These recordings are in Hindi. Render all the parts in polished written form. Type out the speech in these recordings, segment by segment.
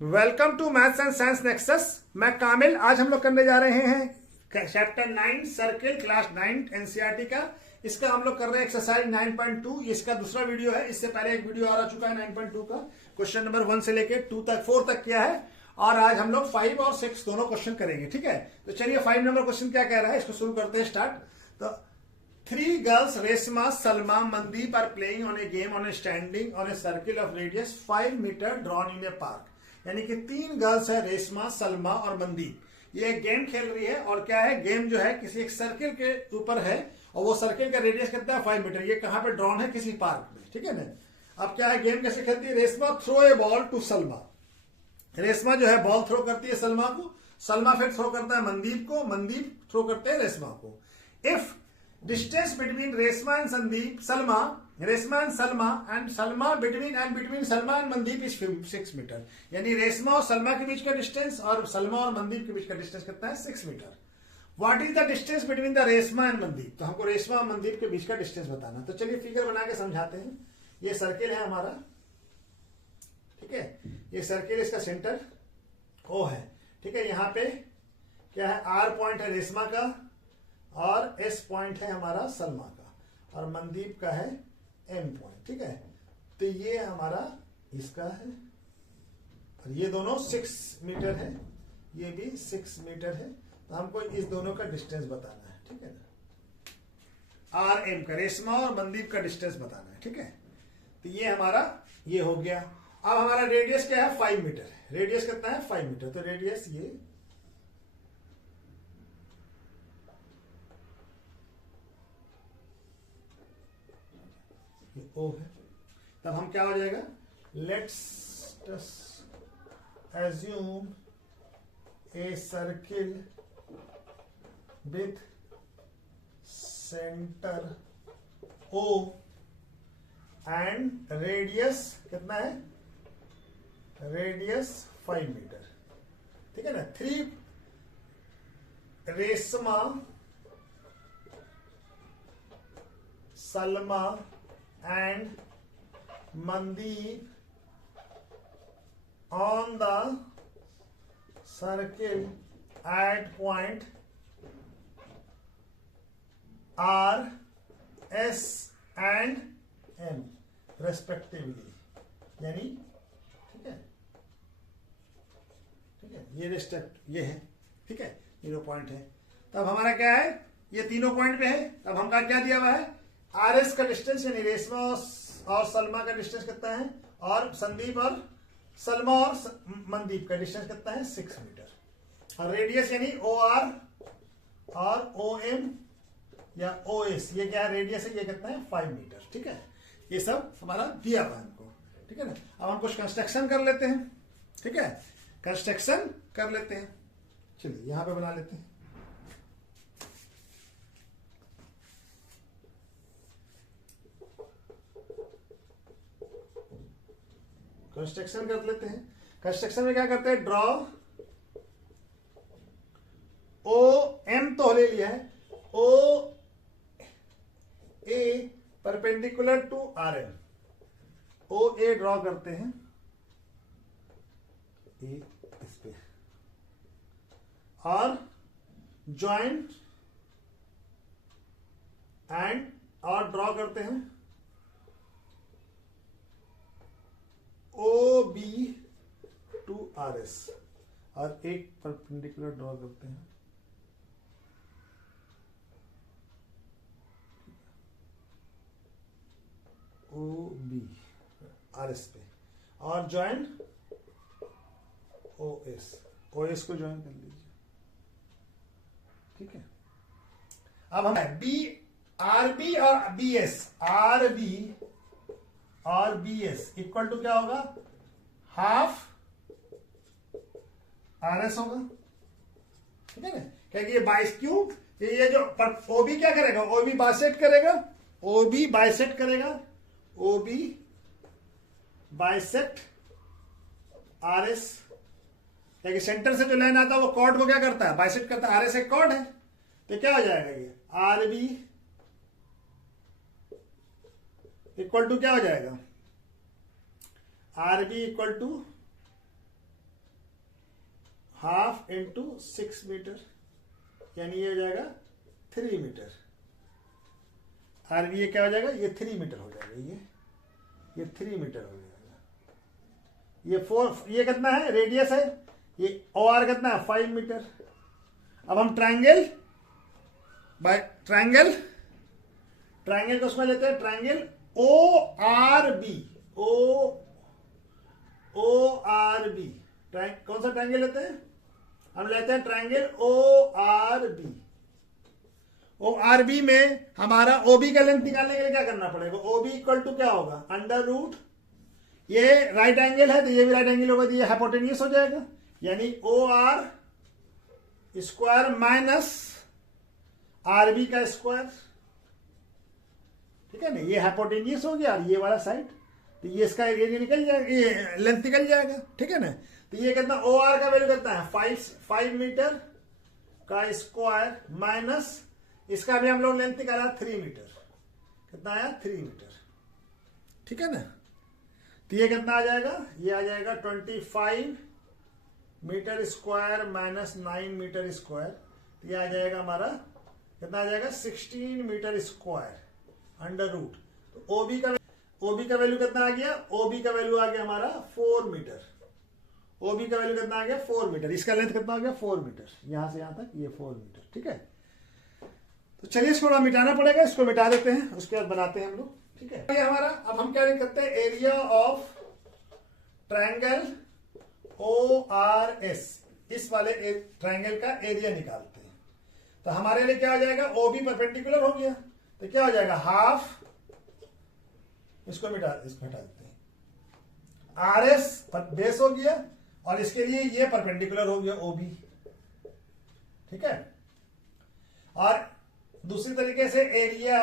Welcome to maths and science nexus. मैं कामिल। आज हम लोग करने जा रहे हैं चैप्टर 9 सर्किल, क्लास 9 एनसीईआरटी का। इसका हम लोग कर रहे हैं एक्सरसाइज 9.2। इसका दूसरा वीडियो है। इससे पहले एक वीडियो आ चुका है 9.2 का। क्वेश्चन नंबर 1 से लेके 2 तक 4 तक किया है और आज हम लोग 5 और 6 दोनों क्वेश्चन करेंगे। ठीक है, तो चलिए 5 नंबर क्वेश्चन क्या कह रहा है, इसको शुरू करते हैं। स्टार्ट। तो 3 girls, Resma, Salma, Mandeep are playing on a game on a standing on a circle of radius 5 meter drawn in a park। यानी कि 3 गर्ल्स है, रेशमा, सलमा और मनदीप। ये एक गेम खेल रही है और क्या है, गेम जो है किसी एक सर्किल के ऊपर है और वो सर्किल का रेडियस कितना है 5 मीटर। ये कहां पे ड्रॉन है, किसी पार्क में। ठीक है ना। अब क्या है, गेम कैसे खेलती है, Reshma throw a ball to Salma. Reshma जो है बॉल थ्रो करती है सलमा को, सलमा फिर थ्रो करता है मनदीप को, मनदीप थ्रो करते हैं रेशमा को। If distance between Resma and Sandeep, Resma and Salma and Salma between Salma and Mandeep is 6 metre. यानी रेशमा और सलमा के बीच का डिस्टेंस और सलमा और मनदीप के बीच का डिस्टेंस कितना है, 6 metre. What is the distance between the Reshma and Mandeep. तो हमको रेशमा और मनदीप के बीच का डिस्टेंस बताना। तो चलिए फिगर बना के समझाते हैं। ये सर्किल है हमारा, ठीक है। ये सर्किल, इसका सेंटर O है। ठीक है, यहाँ पे क्या है, R पॉइंट है रेशमा का और S पॉइंट है हमारा सलमा का और मनदीप का है M पॉइंट। ठीक है, तो ये हमारा इसका है और ये दोनों 6 मीटर है, ये भी 6 मीटर है। तो हमको इस दोनों का डिस्टेंस बताना है। ठीक है ना, R M का, रेशमा और मनदीप का डिस्टेंस बताना है। ठीक है, तो ये हमारा ये हो गया। अब हमारा रेडियस क्या है, 5 मीटर है। रेडियस कितना है, 5 मीटर। तो रेडियस ये O है। तब हम क्या हो जाएगा, let's assume a circle with centre O and radius कितना है, रेडियस 5 मीटर। ठीक है ना। 3 Reshma, Salma and Mandeep on the circle at point R, S and M respectively। यानी ठीक है, ठीक है, ये रिस्ट्रिक्ट ये है। ठीक है, तीनों पॉइंट है। तब हमारा क्या है, ये तीनों पॉइंट पे है। तब हमका क्या दिया हुआ है, आर एस का डिस्टेंस यानी रेशमा और सलमा का डिस्टेंस कितना है, और संदीप और सलमा और मनदीप का डिस्टेंस कितना है, 6 मीटर। और रेडियस यानी ओ आर और ओ एम या ओ एस, ये क्या है, रेडियस है, ये कितना है, 5 मीटर। ठीक है, ये सब हमारा दिया हुआ हमको। ठीक है ना। अब हम कुछ कंस्ट्रक्शन कर लेते हैं। ठीक है, कंस्ट्रक्शन कर लेते हैं। चलिए यहां पे बना लेते हैं। कंस्ट्रक्शन कर लेते हैं। कंस्ट्रक्शन में क्या करते हैं, ड्रॉ ओ एम तो ले लिया है, O A perpendicular to R M. O A draw करते हैं, ए इस पे, और ज्वाइंट एंड और ड्रॉ करते हैं O B to R S और एक परपेंडिकुलर ड्रॉ करते हैं ओ बी आर एस पे और ज्वाइन ओ एस को ज्वाइन कर लीजिए। ठीक है, अब हम बी आर बी और बी एस, आर बी और बी एस इक्वल टू क्या होगा, हाफ आर एस होगा। ठीक है ना, क्योंकि ये 22 क्यूब, ये जो ओ बी क्या करेगा, ओ बी बाइसेक्ट करेगा, ओ बी बाइसेक्ट करेगा, O B bisect R S. क्योंकि सेंटर से जो लाइन आता है वो कॉर्ड को क्या करता है, बाइसेक्ट करता है। आर एस एक कॉर्ड है, तो क्या हो जाएगा, ये आर बी इक्वल टू क्या हो जाएगा, R B equal to half into 6 metre, यानी ये हो जाएगा 3 मीटर। आरबी ये क्या हो जाएगा, ये 3 मीटर हो जाएगा, ये 3 मीटर हो जाएगा। ये 4, ये कितना है, रेडियस है, ये OR कितना है, 5 मीटर। अब हम ट्रायंगल बाय ट्रायंगल को उसमें लेते हैं, ट्रायंगल ORB, ORB। कौन सा ट्रायंगल लेते हैं, हम लेते हैं ट्रायंगल ORB। ORB में हमारा OB का लेंथ निकालने के लिए क्या करना पड़ेगा, OB इक्वल टू क्या होगा, अंडर रूट, ये राइट एंगल है तो ये भी राइट एंगल होगा, तो ये हाइपोटेन्यूस हो जाएगा, यानी OR स्क्वायर माइनस RB का स्क्वायर। ठीक है ना, ये हाइपोटेन्यूस हो गया और ये वाला साइड, तो ये इसका एरिया निकल जाएगा, ये लेंथ निकल जाएगा। ठीक है ना, तो ये कितना, OR का वैल्यू कितना है, 5 मीटर का स्क्वायर माइनस इसका भी हम लोग लेंथ निकाला 3 मीटर, कितना आया, 3 मीटर। ठीक है ना, तो ये कितना आ जाएगा, ये आ जाएगा 25 metre square minus 9 metre square, तो ये आ जाएगा हमारा कितना आ जाएगा, 16 मीटर स्क्वायर अंडर रूट। तो OB का वैल्यू कितना आ गया, OB का वैल्यू आ गया हमारा 4 मीटर, OB का वैल्यू कितना आ गया, 4 मीटर। इसका लेंथ कितना हो गया, 4 मीटर, यहां से यहां तक ये 4 मीटर। ठीक है, तो चलिए इसको थोड़ा मिटाना पड़ेगा, इसको मिटा देते हैं, उसके बाद बनाते हैं हम लोग। ठीक है, ये हमारा, अब हम क्या करते हैं, एरिया ऑफ ट्रायंगल ORS, इस वाले ट्रायंगल का एरिया निकालते हैं। तो हमारे लिए क्या हो जाएगा, OB परपेंडिकुलर हो गया, तो क्या हो जाएगा, हाफ, इसको हटा देते हैं, RS बेस हो गया, और इसके लिए ये परपेंडिकुलर हो गया OB। ठीक है, और दूसरी तरीके से एरिया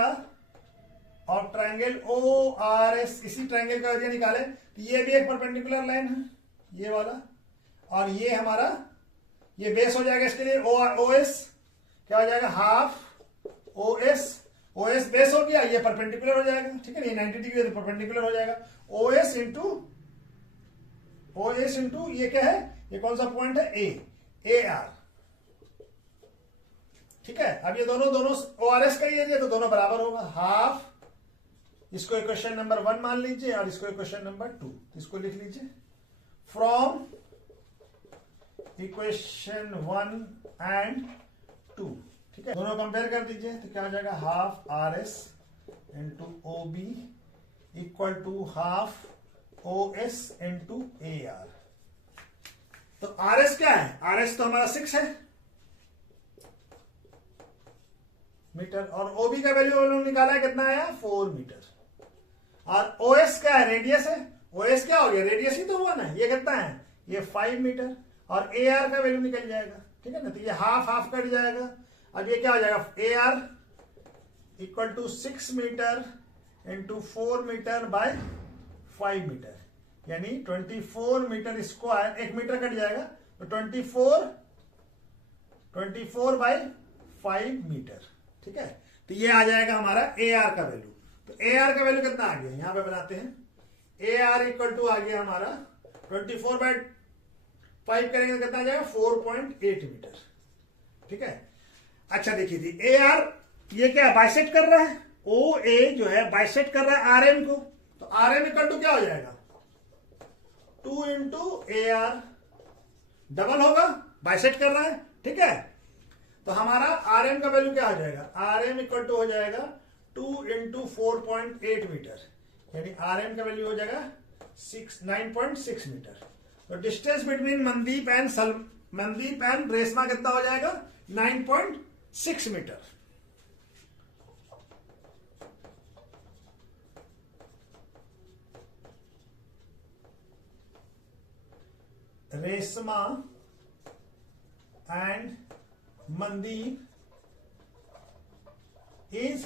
ऑफ ट्रायंगल ORS, इसी ट्रायंगल का एरिया निकाले, तो ये भी एक परपेंडिकुलर लाइन है, ये वाला, और ये हमारा ये बेस हो जाएगा, इसके लिए OS क्या हो जाएगा, हाफ OS बेस हो गया, ये परपेंडिकुलर हो जाएगा। ठीक है, ये 90 डिग्री परपेंडिकुलर हो जाएगा, OS इंटू ये क्या है, ये कौन सा पॉइंट है, AR। ठीक है, अब ये दोनों ORS का ही एरिया, तो दोनों बराबर होगा, हाफ, इसको इक्वेशन नंबर 1 मान लीजिए और इसको इक्वेशन नंबर 2, इसको लिख लीजिए, फ्रॉम इक्वेशन 1 एंड 2। ठीक है, दोनों कंपेयर कर दीजिए, तो क्या हो जाएगा, half RS into OB equal to half OS into AR। तो RS क्या है, RS तो हमारा 6 है मीटर, और OB का वैल्यू निकाला है, कितना आया, 4 मीटर। और OS क्या है, रेडियस है, OS क्या हो गया, रेडियस ही तो हुआ ना, ये कितना है, ये 5 मीटर, और AR का वैल्यू निकल जाएगा। ठीक है ना, तो ये हाफ कट जाएगा, अब ये क्या हो जाएगा, AR equal to 6 metre into 4 metre by 5 metre, यानी 24 मीटर स्क्वायर, 1 मीटर कट जाएगा, तो 24 बाय 5 मीटर। ठीक है, तो ये आ जाएगा हमारा AR का वैल्यू। तो AR का वैल्यू कितना आ गया, यहां पे बनाते हैं, AR इक्वल टू आ गया हमारा 24 बाय 5 करेंगे तो कितना आ जाएगा, 4.8 मीटर। ठीक है, अच्छा देखिए जी, AR ये क्या है, बाइसेक्ट कर रहा है, OA जो है बाइसेक्ट कर रहा है RM को, तो RM इक्वल टू क्या हो जाएगा, 2 इंटू AR, डबल होगा, बाइसेक्ट कर रहा है। ठीक है, तो हमारा RM का वैल्यू क्या हो जाएगा, RM इक्वल टू हो जाएगा 2 इंटू 4.8 मीटर, यानी RM का वैल्यू हो जाएगा 9.6 मीटर। तो distance between Mandeep and Reshma कितना हो जाएगा, 9.6 metre. Reshma and Mandeep is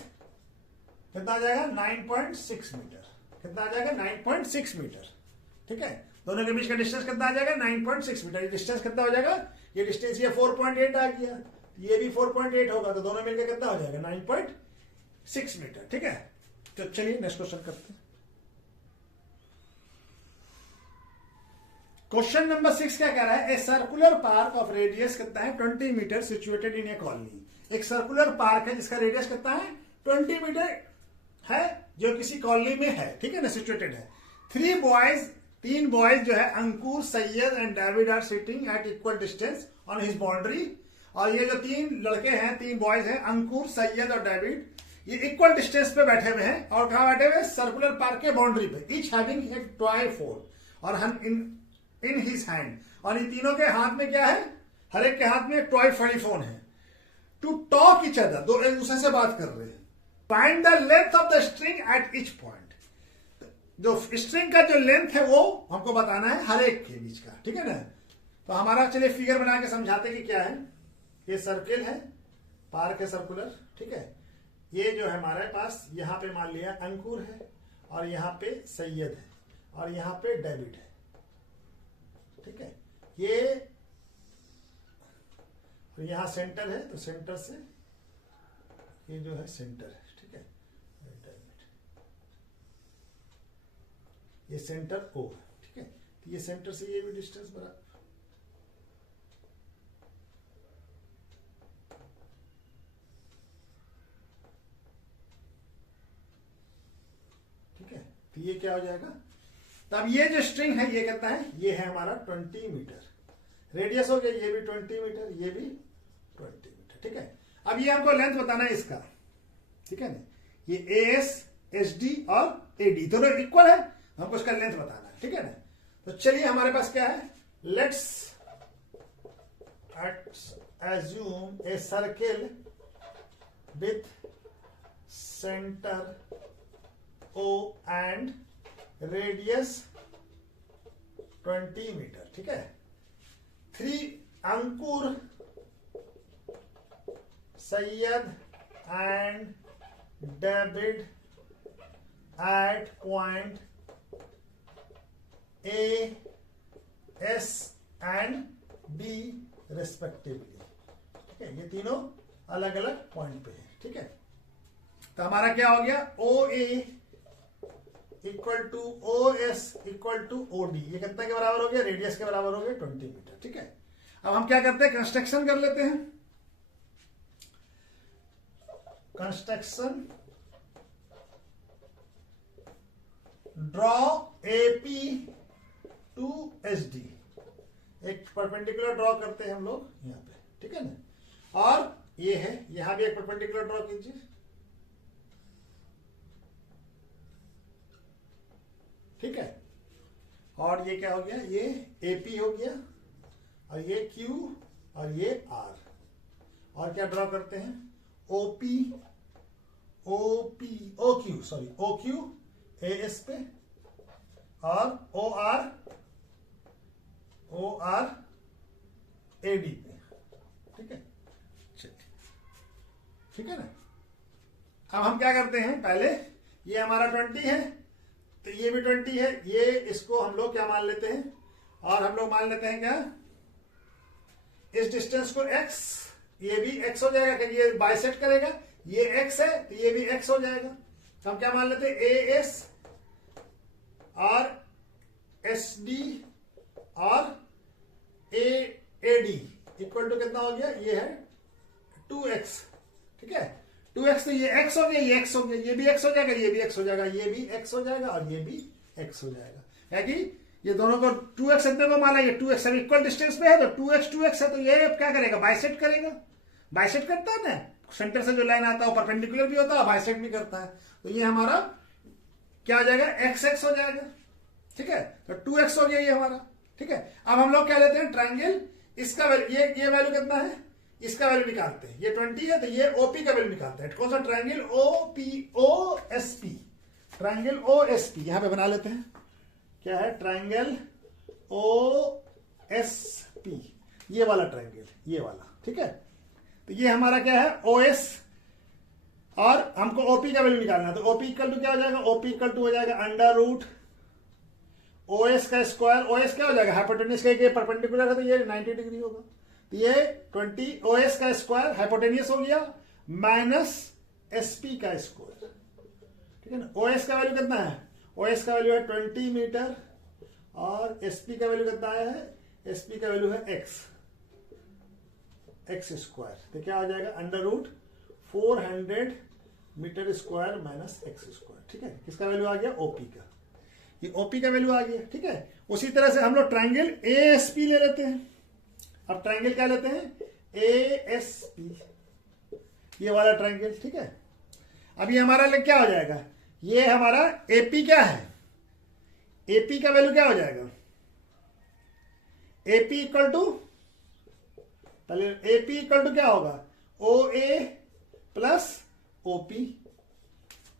कितना आ जाएगा, 9.6 मीटर, कितना आ जाएगा, 9.6 मीटर। ठीक है, दोनों के बीच का डिस्टेंस कितना आ जाएगा, 9.6 मीटर। ये डिस्टेंस कितना हो जाएगा, ये डिस्टेंस ये 4.8 आ गया, ये भी 4.8 होगा, तो दोनों मिलकर कितना हो जाएगा, 9.6 मीटर। ठीक है, तो चलिए नेक्स्ट क्वेश्चन करते हैं। क्वेश्चन नंबर 6 क्या कह रहा है? A circular park of radius कितना है? 20 metre situated in a colony. एक सर्कुलर पार्क है जिसका रेडियस कितना है? 20 मीटर है, जो किसी कॉलोनी में है, ठीक है ना, सिचुएटेड है। तीन बॉयज जो है, Ankur, Syed and David are sitting at equal distance on his boundary. और ये जो तीन लड़के हैं, तीन बॉयज हैं, अंकुर, सैयद और डेविड, ये इक्वल डिस्टेंस पे बैठे हुए हैं। और कहां बैठे हुए? सर्कुलर पार्क के बाउंड्री पे। Each having a toy phone और इन हिज हैंड। और इन तीनों के हाथ में क्या है? हर एक के हाथ में एक टॉय फड़ी फोन है। टू टॉक ईच अदर, दो एक दूसरे से बात कर रहे हैं। Find the length of the string at each point. जो स्ट्रिंग का जो लेंथ है वो हमको बताना है हर एक के बीच का, ठीक है ना। तो हमारा चलिए फिगर बना के समझाते कि क्या है। ये सर्किल है, पार्क है सर्कुलर, ठीक है। ये जो है हमारे पास यहाँ पे मान लिया अंकुर है, और यहाँ पे सैयद है, और यहाँ पे डेविड है, ठीक है। ये यहाँ सेंटर है, तो सेंटर से ये जो है सेंटर है, ठीक है। ये सेंटर ओ है, ठीक है। तो ये सेंटर से ये भी डिस्टेंस बराबर, ठीक है। तो ये क्या हो जाएगा? तब ये जो स्ट्रिंग है ये कहता है, ये है हमारा 20 मीटर रेडियस हो गया। ये भी 20 मीटर, ये भी 20 मीटर, ठीक है। अब ये हमको लेंथ बताना है इसका, ठीक है ना। ये एएस, एसडी और एडी दोनों इक्वल है, हमको इसका लेंथ बताना है, ठीक है ना। तो चलिए हमारे पास क्या है? Let's assume a circle with center O and radius 20 metre, ठीक है। 3 Ankur, Syed and David at point A, S and B respectively, ठीक है। ये तीनों अलग अलग पॉइंट पे है, ठीक है। तो हमारा क्या हो गया? OA equal to OS equal to OD। ये कितना के बराबर हो गया? रेडियस के बराबर हो गया 20 मीटर, ठीक है। अब हम क्या करते हैं? कंस्ट्रक्शन कर लेते हैं। Construction, draw AP to SD। एक परपेंडिकुलर ड्रॉ करते हैं हम लोग यहाँ पे, ठीक है ना। और ये है, यहां भी एक परपेंडिकुलर ड्रॉ कीजिए, ठीक है। और ये क्या हो गया? ये AP हो गया, और ये Q और ये R। और क्या ड्रॉ करते हैं? OQ AS पे, और OR AD पे, ठीक है। चलिए, ठीक है ना। अब हम क्या करते हैं? पहले ये हमारा 20 है, तो ये भी 20 है। ये इसको हम लोग क्या मान लेते हैं? और हम लोग मान लेते हैं क्या? इस डिस्टेंस को x, ये भी x हो जाएगा क्योंकि ये बाइसेक्ट करेगा। ये x है तो ये भी x हो जाएगा। तो हम क्या मान लेते हैं? AS और SD और AD इक्वल टू कितना हो गया? ये है 2x, ठीक है। 2x तो ये x हो गया, ये x हो गया, ये भी x हो जाएगा, ये भी x हो जाएगा, ये भी x हो जाएगा, और ये भी x हो जाएगा। क्योंकि ये दोनों को 2x इतने को माना, ये 2x सब इक्वल डिस्टेंस पे है, तो 2x है, तो ये अब क्या करेगा? बाइसेक्ट करेगा। बाइसेक्ट करता है ना, सेंटर से जो लाइन आता है वो परपेंडिकुलर भी होता है, बाइसेक्ट भी करता है। तो ये हमारा क्या हो जाएगा? XX हो जाएगा, ठीक है। तो 2x हो गया ये हमारा, ठीक है। अब हम लोग क्या लेते हैं? ट्रायंगल, इसका ये वैल्यू कितना है? इसका वैल्यू निकालते हैं। ये 20 है तो ये OP का वैल्यू निकालते हैं। कौन सा? Triangle OSP। ट्रायंगल OSP यहां पे बना लेते हैं। क्या है? ट्रायंगल OSP, ये वाला ट्रायंगल, ये वाला, ठीक है। तो ये हमारा क्या है? OS, और हमको OP का वैल्यू निकालना है। तो OP इक्वल टू क्या हो जाएगा? OP इक्वल टू हो जाएगा अंडर रूट OS का स्क्वायर। OS क्या हो जाएगा? हाइपोटेन्यूस का, ये परपेंडिकुलर है तो ये 90 डिग्री होगा। तो ये 20 OS का स्क्वायर हाइपोटेन्यूस हो गया माइनस SP का स्क्वायर, ठीक है ना। OS का वैल्यू कितना है? OS का वैल्यू है 20 मीटर, और एसपी का वैल्यू कितना आया है, एसपी का वैल्यू है एक्स स्क्वायर। तो क्या हो जाएगा, under root 400 metre square minus x square. ठीक है, किसका वैल्यू आ गया, ओपी का, ये ओपी का वैल्यू आ गया। ठीक है, उसी तरह से हम लोग ट्राइंगल एएसपी ले लेते हैं। अब ट्राइंगल क्या लेते हैं, एएसपी, ये वाला ट्राइंगल। ठीक है, अब ये हमारा क्या हो जाएगा, ये हमारा एपी क्या है, एपी का वैल्यू क्या हो जाएगा, एपी इक्वल टू, पहले एपी इक्वल टू क्या होगा, ओ ए प्लस ओपी,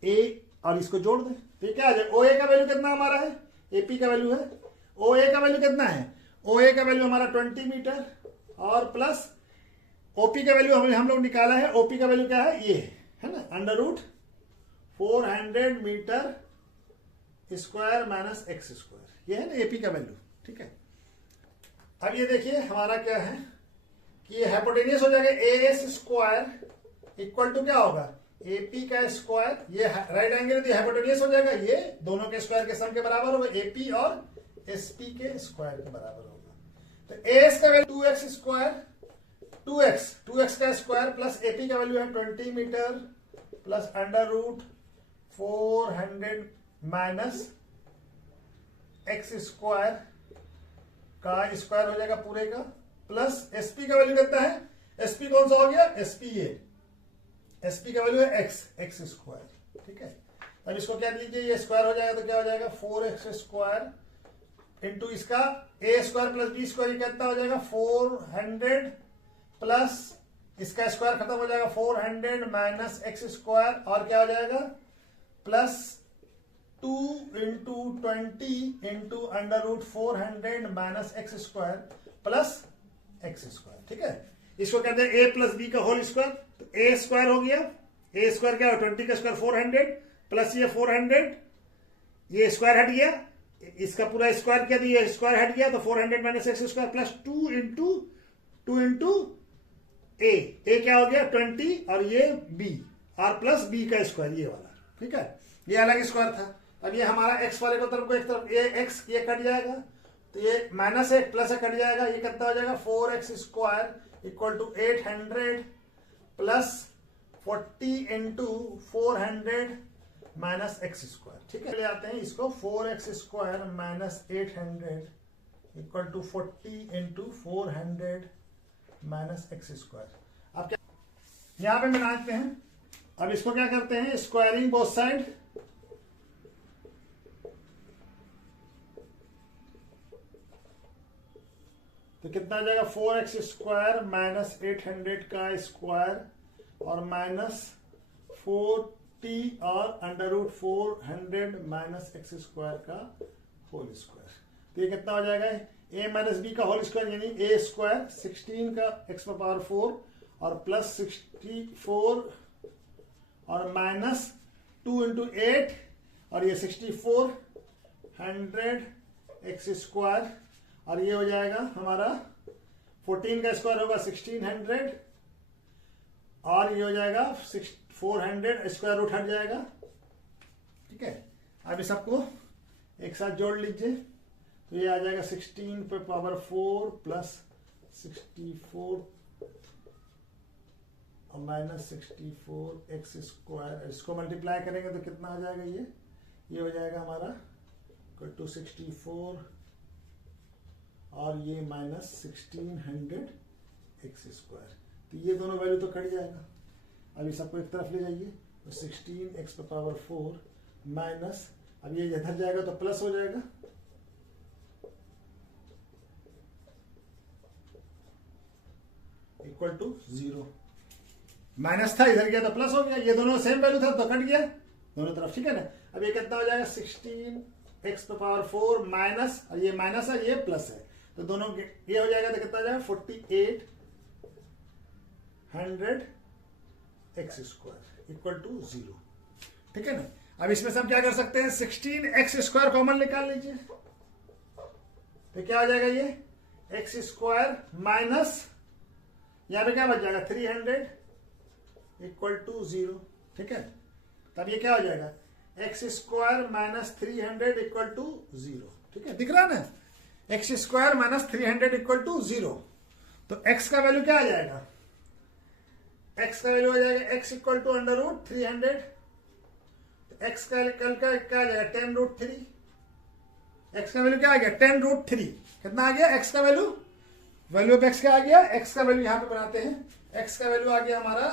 ए और इसको जोड़ दें तो क्या आ जाए, ओ ए का वैल्यू कितना हमारा है, एपी का वैल्यू है, ओ ए का वैल्यू कितना है, ओ ए का वैल्यू हमारा 20 मीटर और प्लस ओपी का वैल्यू हम लोग निकाला है, ओपी का वैल्यू क्या है, ये है ना, under root 400 metre square minus x square, ये है ना एपी का वैल्यू। ठीक है, अब ये देखिए हमारा क्या है कि ये हाइपोटेनियस हो जाएगा, A S square equal to क्या होगा, एपी का स्क्वायर, ये राइट एंगल तो हाइपोटेनियस हो जाएगा, ये दोनों के स्क्वायर के सम के बराबर होगा, एपी और एसपी के स्क्वायर के बराबर होगा। तो एस का वैल्यू 2x स्क्वायर, 2x का स्क्वायर प्लस एपी का वैल्यू है 20 meter plus under root 400 minus x square का स्क्वायर हो जाएगा पूरे का, प्लस एसपी का वैल्यू कितना है, एसपी कौन सा हो गया, एसपी, ये एसपी का वैल्यू है एक्स स्क्वायर। ठीक है, अब इसको क्या लीजिए, ये स्क्वायर हो जाएगा तो क्या हो जाएगा 4x स्क्वायर इंटू इसका ए स्क्वायर प्लस बी स्क्वायर, ये कितना हो जाएगा 400 प्लस इसका स्क्वायर खत्म हो जाएगा 400 माइनस एक्स स्क्वायर और क्या हो जाएगा plus 2 into 20 into under root 400 minus x square plus X square. ठीक है, इसको कहते हैं ए प्लस बी का होल स्क्वायर, तो ए स्क्वायर हो गया, ए स्क्वायर क्या हो 20 का स्क्वायर 400 प्लस ये 400, ये स्क्वायर हट गया, इसका पूरा स्क्वायर क्या दिया, स्क्वायर हट गया तो 400 minus x square plus 2 into A क्या हो गया 20 और ये बी और प्लस बी का स्क्वायर ये वाला। ठीक है, ये अलग स्क्वायर था। अब ये हमारा एक्स वाले को तरफ को एक तरफ ये एक्स ये कट जाएगा तो ये माइनस एक प्लस एक कट जाएगा, ये कितना हो जाएगा 4x square equal to 800 plus 40 into 400 minus x square. ठीक है, ले आते हैं इसको 4x square minus 800 equal to 40 into 400 minus x square. अब क्या यहां पे बनाते हैं, अब इसको क्या करते हैं स्क्वायरिंग बोथ साइड, तो कितना आ जाएगा 4x स्क्वायर माइनस 800 का स्क्वायर और माइनस 40 और under root 400 minus x square का होल स्क्वायर। तो ये कितना हो जाएगा a माइनस बी का होल स्क्वायर यानी a स्क्वायर 16 का x पावर 4 और प्लस 64 और माइनस 2 इंटू 8 और ये 6400 एक्स स्क्वायर और ये हो जाएगा हमारा 14 का स्क्वायर होगा 1600 और ये हो जाएगा 400 स्क्वायर रूट हट जाएगा। ठीक है, अब इस सबको एक साथ जोड़ लीजिए तो ये आ जाएगा 16 पे पावर 4 प्लस 64 और माइनस 64 एक्स स्क्वायर, इसको मल्टीप्लाई करेंगे तो कितना आ जाएगा, ये हो जाएगा हमारा इक्वल टू 64 और ये माइनस 1600 एक्स स्क्वायर। तो ये दोनों वैल्यू तो कट जाएगा। अभी सबको एक तरफ ले जाइए तो 16 एक्स पावर 4 माइनस, अब ये इधर जाएगा तो प्लस हो जाएगा इक्वल टू 0, माइनस था इधर गया तो प्लस हो गया, ये दोनों सेम वैल्यू था तो कट गया दोनों तरफ। ठीक है ना, अब ये कितना हो जाएगा 16 एक्स पावर 4 माइनस, और ये माइनस है ये प्लस है तो दोनों ये हो जाएगा तो कितना हो जाएगा 4800 एक्स स्क्वायर इक्वल टू 0। ठीक है ना, अब इसमें से हम क्या कर सकते हैं 16 एक्स स्क्वायर कॉमन निकाल लीजिए तो क्या हो जाएगा ये एक्स स्क्वायर माइनस यहां पे क्या बच जाएगा 300 इक्वल टू 0। ठीक है, तब ये क्या हो जाएगा X square minus 300 equal to 0। ठीक है, दिख रहा है ना, X square minus 300 equal to 0। तो एक्स का वैल्यू क्या आ जाएगा, एक्स का वैल्यू आ जाएगा X equal to under root 300। X का कल का क्या आ जाएगा 10 रूट 3। एक्स का वैल्यू क्या आ गया 10 रूट 3। कितना आ गया एक्स का वैल्यू, वैल्यू ऑफ एक्स क्या आ गया, एक्स का वैल्यू यहां पे बनाते हैं, एक्स का वैल्यू आ गया हमारा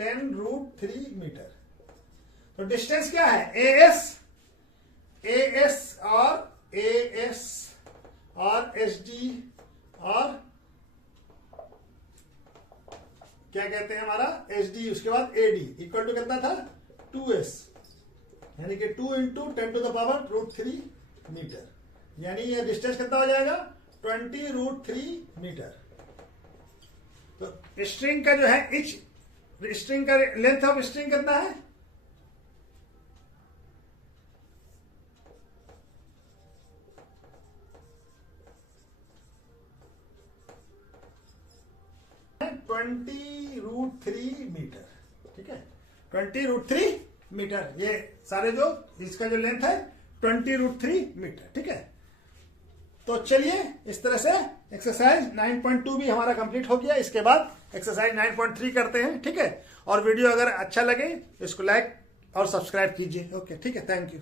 10 रूट 3 मीटर। तो डिस्टेंस क्या है एएस और एसडी और क्या कहते हैं हमारा एसडी, उसके बाद एडी इक्वल टू कितना था 2s, यानी कि 2 into 10 to the power root 3 meter, यानी ये डिस्टेंस कितना हो जाएगा 20 रूट 3 मीटर। तो स्ट्रिंग का जो है इच स्ट्रिंग का लेंथ ऑफ स्ट्रिंग कितना है 20 रूट 3 मीटर। ठीक है, 20 रूट 3 मीटर, ये सारे जो इसका जो लेंथ है 20 रूट 3 मीटर। ठीक है, तो चलिए इस तरह से एक्सरसाइज 9.2 भी हमारा कंप्लीट हो गया। इसके बाद एक्सरसाइज 9.3 करते हैं। ठीक है, और वीडियो अगर अच्छा लगे इसको लाइक और सब्सक्राइब कीजिए। ओके, ठीक है, थैंक यू।